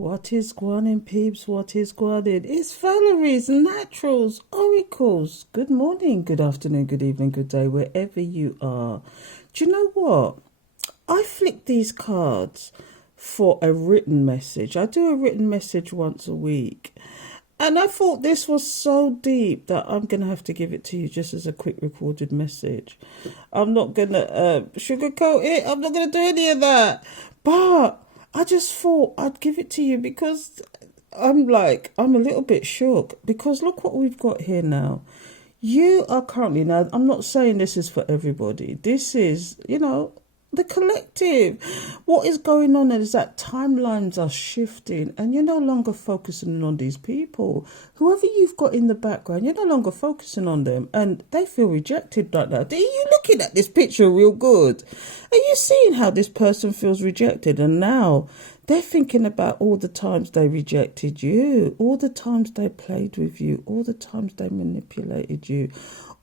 What is gwan peeps? What is gwanin? It's Valerie's Naturals Oracles. Good morning, good afternoon, good evening, good day, wherever you are. Do you know what? I flick these cards for a written message. I do a written message once a week. And I thought this was so deep that I'm going to have to give it to you just as a quick recorded message. I'm not going to sugarcoat it. I'm not going to do any of that. But I just thought I'd give it to you because I'm a little bit shook. Because look what we've got here now. You are currently, now I'm not saying this is for everybody. This is, the collective. What is going on is that timelines are shifting and you're no longer focusing on these people. Whoever you've got in the background, you're no longer focusing on them and they feel rejected right now. Are you looking at this picture real good? Are you seeing how this person feels rejected? And now they're thinking about all the times they rejected you, all the times they played with you, all the times they manipulated you,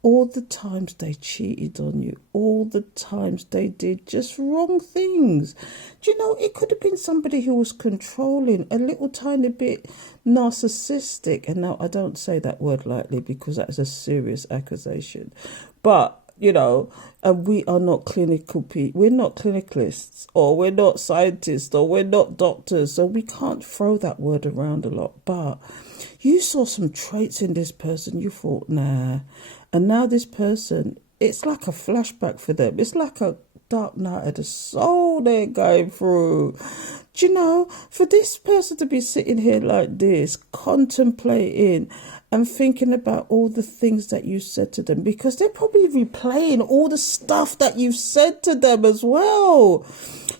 all the times they cheated on you, all the times they did just wrong things. Do you know, it could have been somebody who was controlling, a little tiny bit narcissistic. And now I don't say that word lightly because that is a serious accusation. But, and we are not clinical people. We're not clinicalists or we're not scientists or we're not doctors. So we can't throw that word around a lot. But you saw some traits in this person. You thought, nah. And now this person, it's like a flashback for them. It's like a dark night of the soul they're going through. Do you know, for this person to be sitting here like this, contemplating and thinking about all the things that you said to them, because they're probably replaying all the stuff that you've said to them as well.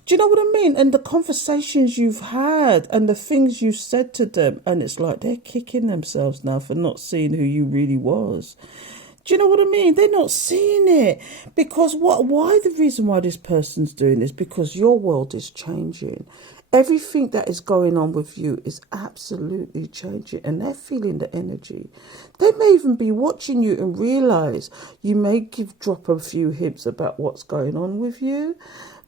Do you know what I mean? And the conversations you've had and the things you said to them. And it's like they're kicking themselves now for not seeing who you really was. Do you know what I mean? They're not seeing it. Because why the reason why this person's doing this? Because your world is changing. Everything that is going on with you is absolutely changing. And they're feeling the energy. They may even be watching you and realise you may drop a few hints about what's going on with you.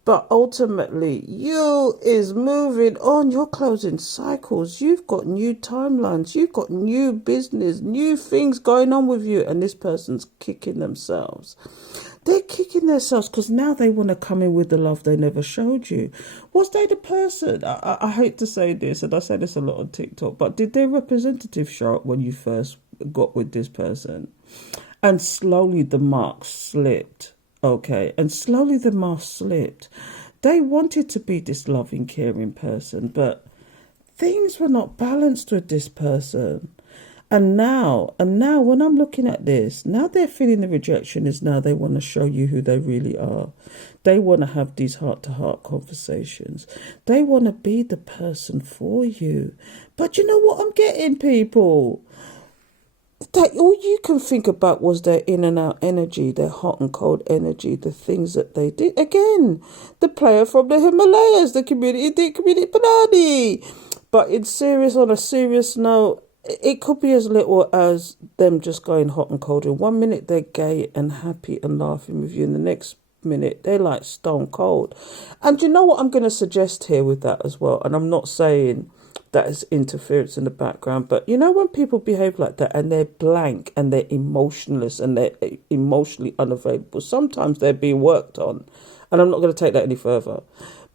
But ultimately, you is moving on. You're closing cycles. You've got new timelines. You've got new business, new things going on with you. And this person's kicking themselves. They're kicking themselves because now they want to come in with the love they never showed you. Was they the person? I hate to say this, and I say this a lot on TikTok, but did their representative show up when you first got with this person? And slowly the mark slipped. Okay, and slowly the mask slipped. They wanted to be this loving, caring person, but things were not balanced with this person. And now when I'm looking at this, now they're feeling the rejection is now they want to show you who they really are. They want to have these heart-to-heart conversations. They want to be the person for you. But you know what I'm getting, people? That all you can think about was their in and out energy, their hot and cold energy, the things that they did. Again, the player from the Himalayas, the community Panani. But on a serious note, it could be as little as them just going hot and cold. In 1 minute, they're gay and happy and laughing with you. In the next minute, they're like stone cold. And you know what I'm going to suggest here with that as well? And I'm not saying that is interference in the background. But you know when people behave like that and they're blank and they're emotionless and they're emotionally unavailable, sometimes they're being worked on. And I'm not going to take that any further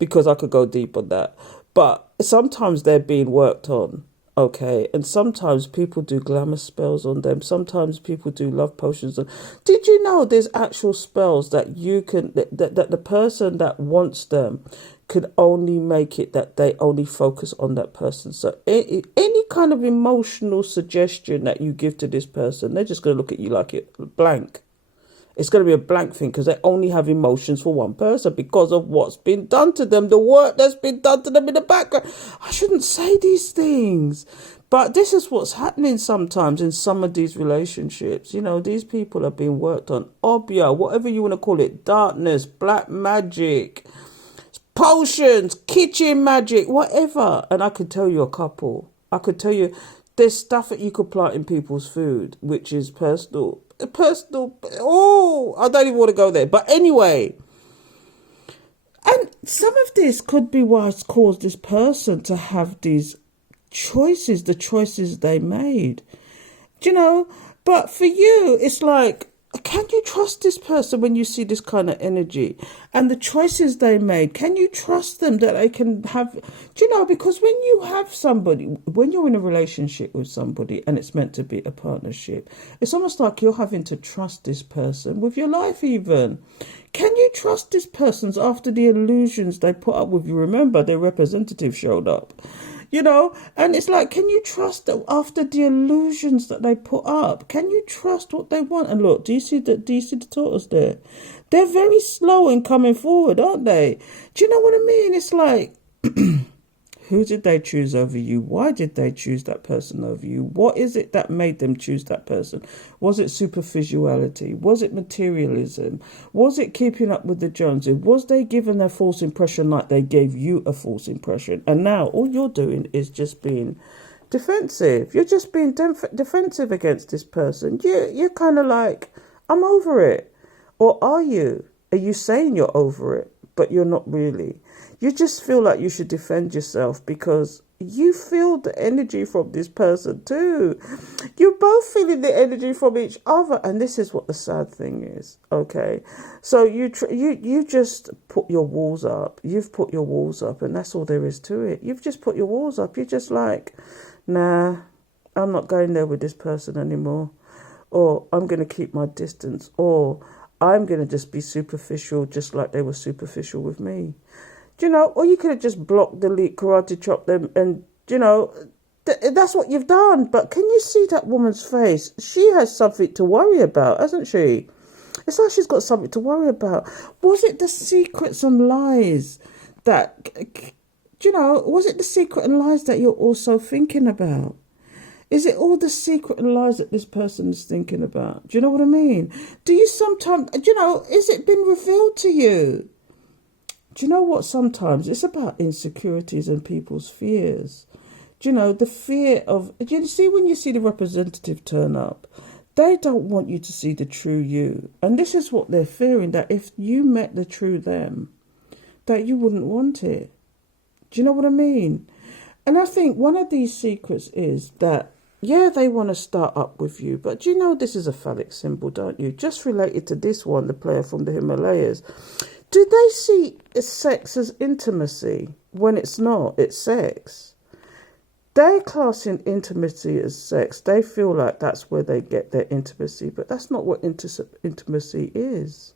because I could go deep on that. But sometimes they're being worked on, okay? And sometimes people do glamour spells on them. Sometimes people do love potions. Did you know there's actual spells that you can, that the person that wants them could only make it that they only focus on that person. So any kind of emotional suggestion that you give to this person, they're just going to look at you like it blank. It's going to be a blank thing because they only have emotions for one person because of what's been done to them, the work that's been done to them in the background. I shouldn't say these things, but this is what's happening sometimes in some of these relationships. These people are being worked on. Obia, whatever you want to call it, darkness, black magic, potions, kitchen magic, whatever. And I could tell you a couple. I could tell you there's stuff that you could plant in people's food, which is personal. Oh, I don't even want to go there. But anyway, and some of this could be what's caused this person to have these choices, the choices they made. Do you know? But for you, it's like, can you trust this person when you see this kind of energy and the choices they made? Can you trust them that they can have, do you know, because when you have somebody, when you're in a relationship with somebody and it's meant to be a partnership, it's almost like you're having to trust this person with your life even. Can you trust this person after the illusions they put up with you? Remember, their representative showed up. You know, and it's like, can you trust that after the illusions that they put up? Can you trust what they want? And look, do you see the tortoise there? They're very slow in coming forward, aren't they? Do you know what I mean? It's like, who did they choose over you? Why did they choose that person over you? What is it that made them choose that person? Was it superficiality? Was it materialism? Was it keeping up with the Joneses? Was they given a false impression like they gave you a false impression? And now all you're doing is just being defensive. You're just being defensive against this person. You're kind of like, I'm over it. Or are you? Are you saying you're over it, but you're not really? You just feel like you should defend yourself because you feel the energy from this person too. You're both feeling the energy from each other. And this is what the sad thing is, okay? So you just put your walls up. You've put your walls up and that's all there is to it. You've just put your walls up. You're just like, nah, I'm not going there with this person anymore. Or I'm going to keep my distance. Or I'm going to just be superficial just like they were superficial with me. Do you know, or you could have just blocked, delete, karate chop them and, you know, that's what you've done. But can you see that woman's face? She has something to worry about, hasn't she? It's like she's got something to worry about. Was it the secrets and lies that, do you know, was it the secret and lies that you're also thinking about? Is it all the secret and lies that this person is thinking about? Do you know what I mean? Do you sometimes, do you know, is it been revealed to you? Do you know what? Sometimes it's about insecurities and people's fears. Do you know, the fear of, do you see when you see the representative turn up, they don't want you to see the true you. And this is what they're fearing, that if you met the true them, that you wouldn't want it. Do you know what I mean? And I think one of these secrets is that, yeah, they want to start up with you. But do you know this is a phallic symbol, don't you? Just related to this one, the player from the Himalayas. Do they see sex as intimacy when it's not? It's sex. They're classing intimacy as sex. They feel like that's where they get their intimacy, but that's not what intimacy is.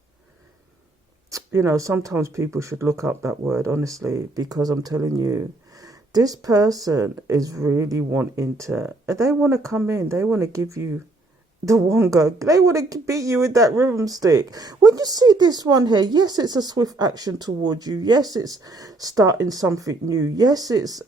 You know, sometimes people should look up that word, honestly, because I'm telling you, this person is really wanting to, they want to come in, they want to give you the wonga. They want to beat you with that rhythm stick. When you see this one here, yes, it's a swift action towards you. Yes, it's starting something new. Yes, it's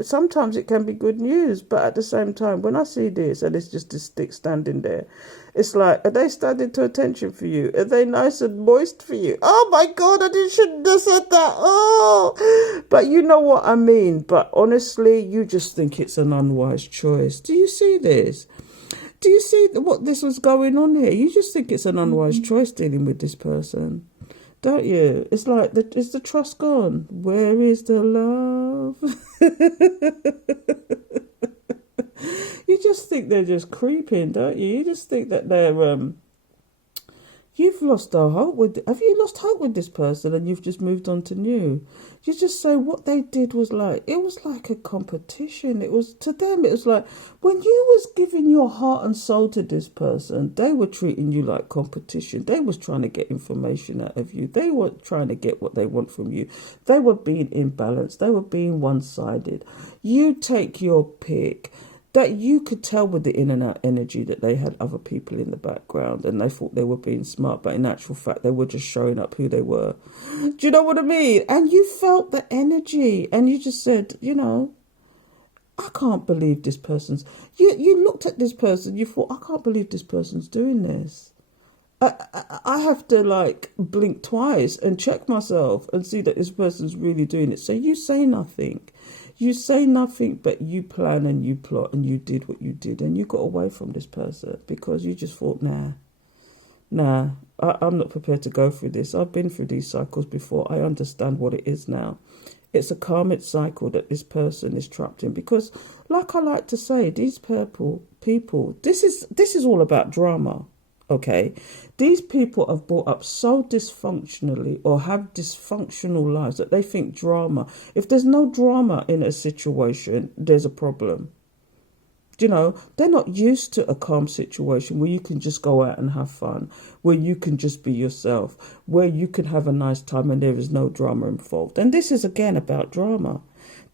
sometimes it can be good news, but at the same time, when I see this and it's just a stick standing there, it's like, are they standing to attention for you? Are they nice and moist for you? Oh my God, shouldn't have said that. Oh, but you know what I mean. But honestly, you just think it's an unwise choice. Do you see this? Do you see what this was going on here? You just think it's an unwise choice dealing with this person, don't you? It's like, is the trust gone? Where is the love? You just think they're just creeping, don't you? You just think that they're, you've lost hope with, have you lost hope with this person and you've just moved on to new? You just say what they did was like, it was like a competition. It was, to them, it was like, when you was giving your heart and soul to this person, they were treating you like competition. They was trying to get information out of you. They were trying to get what they want from you. They were being imbalanced. They were being one-sided. You take your pick. That you could tell with the in and out energy that they had other people in the background and they thought they were being smart, but in actual fact they were just showing up who they were. Do you know what I mean? And you felt the energy and you just said, you know, I can't believe this person's, you looked at this person, you thought, I can't believe this person's doing this. I have to like blink twice and check myself and see that this person's really doing it. So you say nothing. You say nothing, but you plan and you plot and you did what you did and you got away from this person because you just thought, nah, I'm not prepared to go through this. I've been through these cycles before. I understand what it is now. It's a karmic cycle that this person is trapped in. Because, like I like to say, these people, this is all about drama. Okay, these people have brought up so dysfunctionally or have dysfunctional lives that they think drama. If there's no drama in a situation, there's a problem. They're not used to a calm situation where you can just go out and have fun, where you can just be yourself, where you can have a nice time and there is no drama involved. And this is again about drama.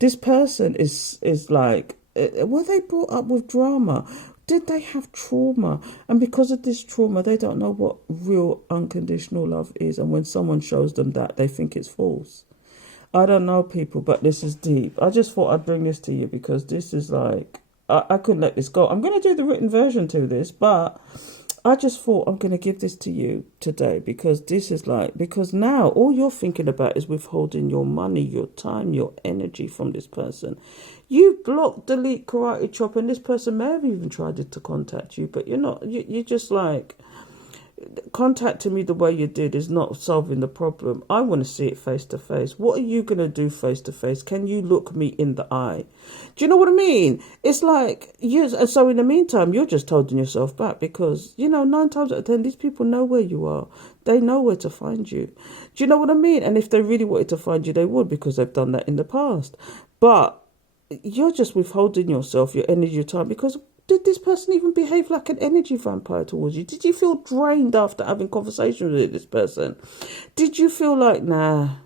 This person is like, were they brought up with drama? Did they have trauma? And because of this trauma, they don't know what real unconditional love is. And when someone shows them that, they think it's false. I don't know, people, but this is deep. I just thought I'd bring this to you because this is like, I couldn't let this go. I'm going to do the written version to this, but I just thought I'm going to give this to you today because this is like, because now all you're thinking about is withholding your money, your time, your energy from this person. You block, delete, karate chop, and this person may have even tried to contact you, but you're just like, contacting me the way you did is not solving the problem. I want to see it face to face. What are you going to do face to face? Can you look me in the eye? Do you know what I mean? It's like, so in the meantime, you're just holding yourself back because, 9 times out of 10, these people know where you are. They know where to find you. Do you know what I mean? And if they really wanted to find you, they would because they've done that in the past. But you're just withholding yourself, your energy, your time because did this person even behave like an energy vampire towards you? Did you feel drained after having conversations with this person? Did you feel like, nah,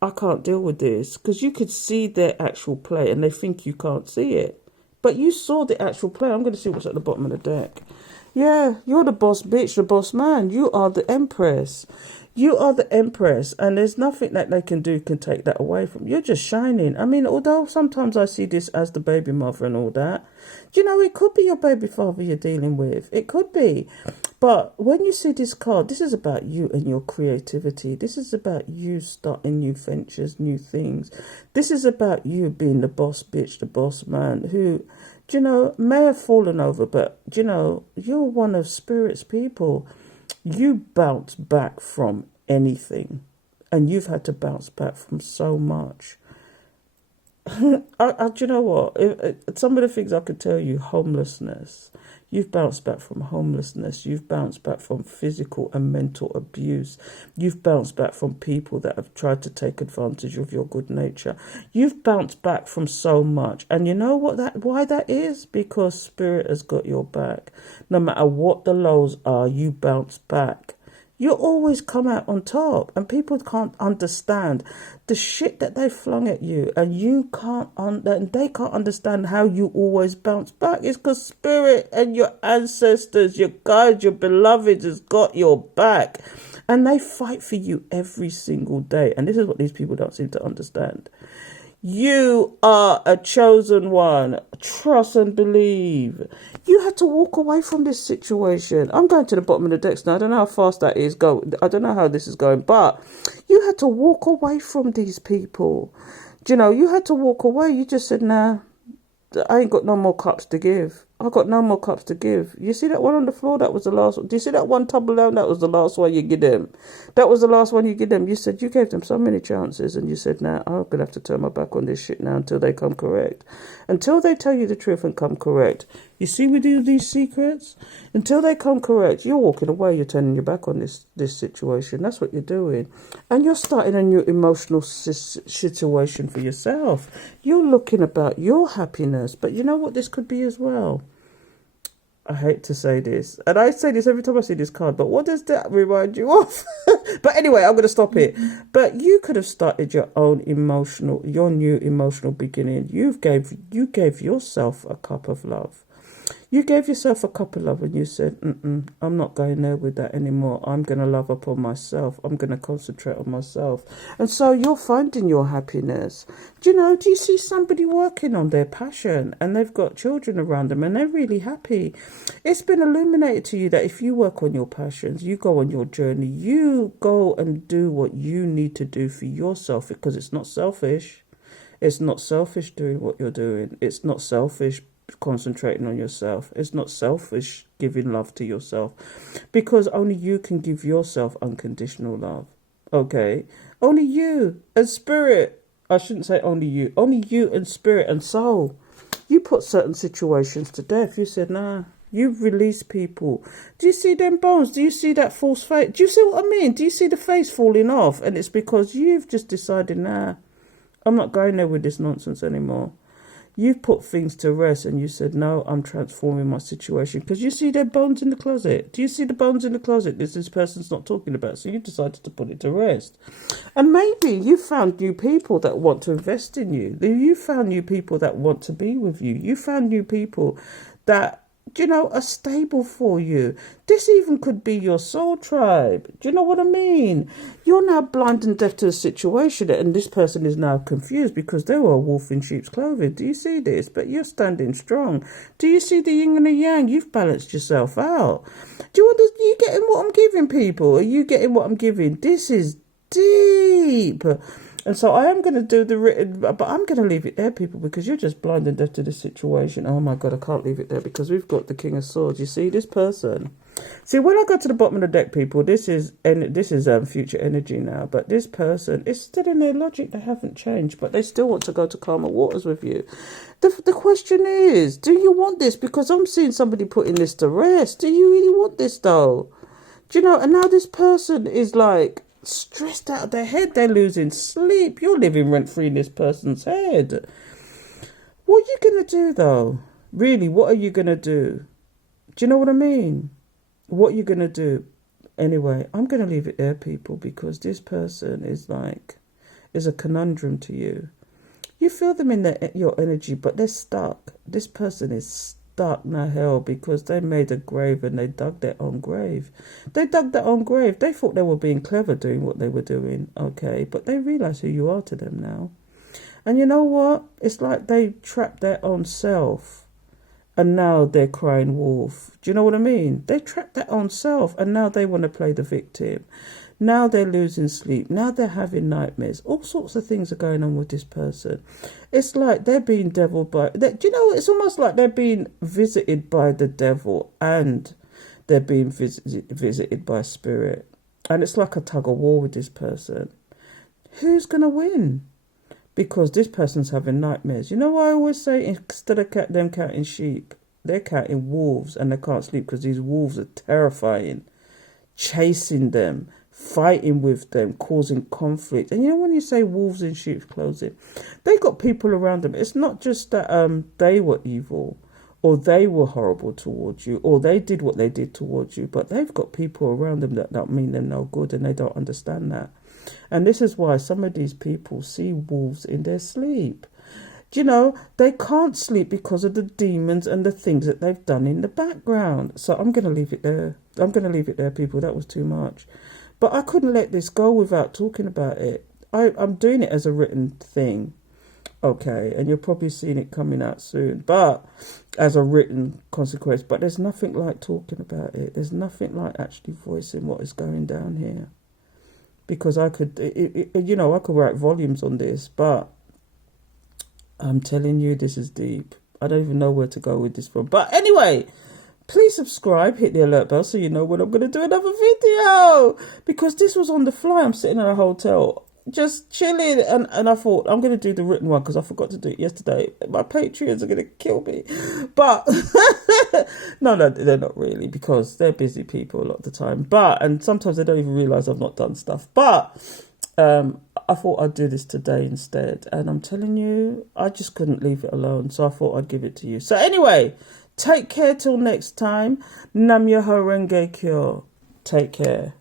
I can't deal with this? Because you could see their actual play and they think you can't see it. But you saw the actual play. I'm going to see what's at the bottom of the deck. Yeah, you're the boss bitch, the boss man. You are the empress. You are the empress, and there's nothing that they can take that away from you. You're just shining. I mean, although sometimes I see this as the baby mother and all that, it could be your baby father you're dealing with. It could be. But when you see this card, this is about you and your creativity. This is about you starting new ventures, new things. This is about you being the boss bitch, the boss man who, may have fallen over, but, you're one of Spirit's people. You bounce back from anything, and you've had to bounce back from so much. Do you know what? Some of the things I could tell you, homelessness. You've bounced back from homelessness. You've bounced back from physical and mental abuse. You've bounced back from people that have tried to take advantage of your good nature. You've bounced back from so much. And you know why that is? Because Spirit has got your back. No matter what the lows are, you bounce back. You always come out on top, and people can't understand the shit that they flung at you, and and they can't understand how you always bounce back. It's because Spirit and your ancestors, your guides, your beloveds has got your back, and they fight for you every single day. And this is what these people don't seem to understand. You are a chosen one. Trust and believe. You had to walk away from this situation. I'm going to the bottom of the decks now. I don't know how fast that is going. I don't know how this is going, but you had to walk away from these people. You had to walk away. You just said, nah, I ain't got no more cups to give. I got no more cups to give. You see that one on the floor? That was the last one. Do you see that one tumble down? That was the last one you give them. That was the last one you give them. You said you gave them so many chances, and you said, nah, I'm going to have to turn my back on this shit now until they come correct. Until they tell you the truth and come correct. You see we do these secrets? Until they come correct, you're walking away. You're turning your back on this situation. That's what you're doing. And you're starting a new emotional situation for yourself. You're looking about your happiness. But you know what this could be as well? I hate to say this, and I say this every time I see this card, but what does that remind you of? But anyway, I'm going to stop it. But you could have started your new emotional beginning. You gave yourself a cup of love. You gave yourself a cup of love and you said, I'm not going there with that anymore. I'm going to love upon myself. I'm going to concentrate on myself. And so you're finding your happiness. Do you see somebody working on their passion and they've got children around them and they're really happy? It's been illuminated to you that if you work on your passions, you go on your journey, you go and do what you need to do for yourself, because it's not selfish. It's not selfish doing what you're doing. It's not selfish concentrating on yourself. It's not selfish giving love to yourself, because only you can give yourself unconditional love. Okay, only you and Spirit I shouldn't say only you and spirit and soul. You put certain situations to death. You said, nah, you've released people. Do you see them bones? Do you see that false face? Do you see what I mean? Do you see the face falling off? And it's because you've just decided, nah, I'm not going there with this nonsense anymore. You've put things to rest and you said, no, I'm transforming my situation. Because you see their bones in the closet. Do you see the bones in the closet that this person's not talking about? So you decided to put it to rest. And maybe you found new people that want to invest in you. You found new people that want to be with you. You found new people that, are stable for you. This even could be your soul tribe. Do you know what I mean? You're now blind and deaf to the situation, and this person is now confused because they were a wolf in sheep's clothing. Do you see this? But you're standing strong. Do you see the yin and the yang? You've balanced yourself out. Are you getting what I'm giving, people? Are you getting what I'm giving? This is deep. And so I am going to do the written, but I'm going to leave it there, people, because you're just blind and deaf to the situation. Oh my God, I can't leave it there because we've got the King of Swords. You see this person? See, when I go to the bottom of the deck, people, this is future energy now. But this person is still in their logic. They haven't changed, but they still want to go to calmer waters with you. The question is, do you want this? Because I'm seeing somebody putting this to rest. Do you really want this, though? Do you know? And now this person is like stressed out of their head. They're losing sleep. You're living rent-free in this person's head. What are you going to do, though? Really, what are you going to do? Do you know what I mean? What are you going to do? Anyway, I'm going to leave it there, people, because this person is a conundrum to you. You feel them in your energy, but they're stuck. This person is stuck now, hell, because they made a grave and they dug their own grave. They dug their own grave. They thought they were being clever doing what they were doing, okay? But they realize who you are to them now. And you know what? It's like they trapped their own self. And now they're crying wolf. Do you know what I mean? They trapped their own self and now they want to play the victim. Now they're losing sleep. Now they're having nightmares. All sorts of things are going on with this person. It's like they're being deviled by... Do you know, it's almost like they're being visited by the devil and they're being visited by spirit. And it's like a tug of war with this person. Who's going to win? Because this person's having nightmares. You know what I always say? Instead of them counting sheep, they're counting wolves and they can't sleep because these wolves are terrifying. Chasing them, fighting with them, causing conflict. And you know when you say wolves in sheep's clothing, they got people around them. It's not just that they were evil or they were horrible towards you or they did what they did towards you, but they've got people around them that don't mean them no good and they don't understand that. And this is why some of these people see wolves in their sleep. Do you know, they can't sleep because of the demons and the things that they've done in the background. So I'm going to leave it there. I'm going to leave it there, people. That was too much. But I couldn't let this go without talking about it. I'm doing it as a written thing. Okay, and you're probably seeing it coming out soon. But as a written consequence. But there's nothing like talking about it. There's nothing like actually voicing what is going down here. Because I could, I could write volumes on this, but I'm telling you, this is deep. I don't even know where to go with this from. But anyway, please subscribe, hit the alert bell so you know when I'm going to do another video. Because this was on the fly. I'm sitting in a hotel, just chilling. And I thought, I'm going to do the written one because I forgot to do it yesterday. My Patreons are going to kill me. But no, they're not really because they're busy people a lot of the time. And sometimes they don't even realise I've not done stuff. But I thought I'd do this today instead. And I'm telling you, I just couldn't leave it alone. So I thought I'd give it to you. So anyway, take care till next time. Nam Myoho Renge Kyo. Take care.